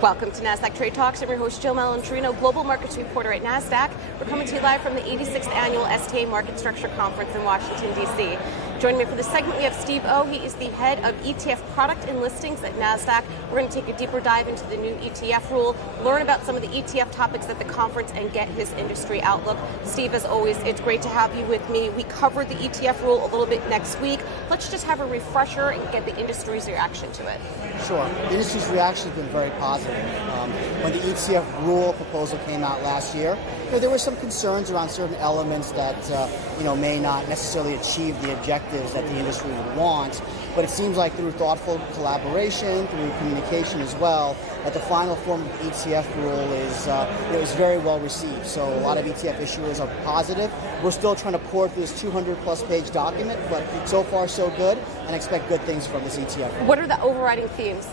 Welcome to Nasdaq Trade Talks. I'm your host, Jill Malandrino, Global Markets Reporter at Nasdaq. We're coming to you live from the 86th Annual STA Market Structure Conference in Washington, D.C. Joining me for this segment, we have Steve O. He is the head of ETF product and listings at Nasdaq. We're going to take a deeper dive into the new ETF rule, learn about some of the ETF topics at the conference, and get his industry outlook. Steve, as always, it's great to have you with me. We covered the ETF rule a little bit next week. Let's just have a refresher and get the industry's reaction to it. Sure. The industry's reaction has been very positive. When the ETF rule proposal came out last year, there were some concerns around certain elements that may not necessarily achieve the objectives that the industry would want. But it seems like through thoughtful collaboration, through communication as well, that the final form of the ETF rule is very well received. So a lot of ETF issuers are positive. We're still trying to pour through this 200-plus page document, but so far so good, and expect good things from this ETF rule. What are the overriding themes?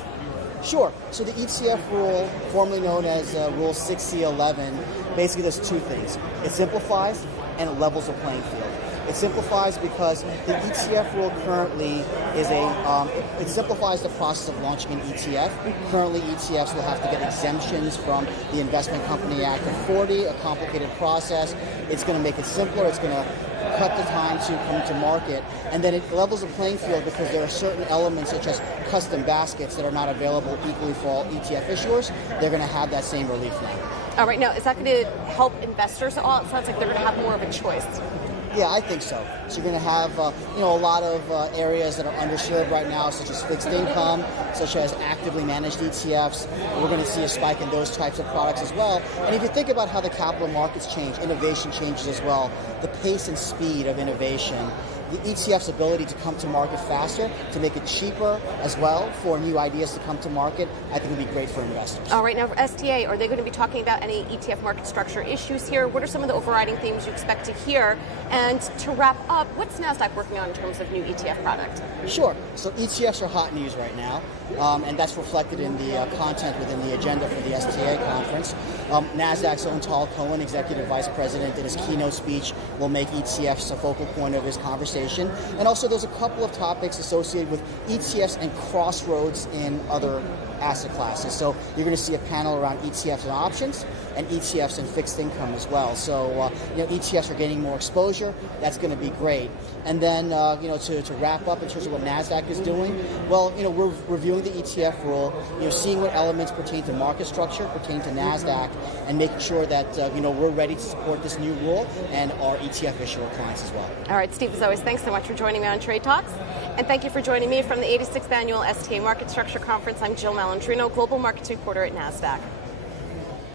Sure. So the ETF rule, formerly known as Rule 6C11, basically does two things. It simplifies and it levels the playing field. It simplifies because the ETF rule currently is it simplifies the process of launching an ETF. Currently, ETFs will have to get exemptions from the Investment Company Act of 40, a complicated process. It's going to make it simpler. It's going to cut the time to come to market, and then it levels the playing field because there are certain elements such as custom baskets that are not available equally for all ETF issuers. They're going to have that same relief now. All right, now is that going to help investors at all? It sounds like they're going to have more of a choice. Yeah, I think so. So you're going to have a lot of areas that are underserved right now, such as fixed income, such as actively managed ETFs. We're going to see a spike in those types of products as well. And if you think about how the capital markets change, innovation changes as well. The pace and speed of innovation, the ETF's ability to come to market faster, to make it cheaper as well for new ideas to come to market, I think would be great for investors. All right, now for STA, are they going to be talking about any ETF market structure issues here? What are some of the overriding themes you expect to hear? And to wrap up, what's Nasdaq working on in terms of new ETF product? Sure. So ETFs are hot news right now, and that's reflected in the content within the agenda for the STA conference. Nasdaq's own Tal Cohen, Executive Vice President, in his keynote speech will make ETFs a focal point of his conversation. And also there's a couple of topics associated with ETFs and crossroads in other asset classes. So you're going to see a panel around ETFs and options and ETFs and fixed income as well. So ETFs are gaining more exposure. That's going to be great. And then to wrap up in terms of what Nasdaq is doing, well, we're reviewing the ETF rule, seeing what elements pertain to market structure, pertain to Nasdaq, and making sure that we're ready to support this new rule and our ETF issuer clients as well. All right, Steve, as always, thanks so much for joining me on Trade Talks. And thank you for joining me from the 86th Annual STA Market Structure Conference. I'm Jill Malandrino, Global Markets Reporter at Nasdaq.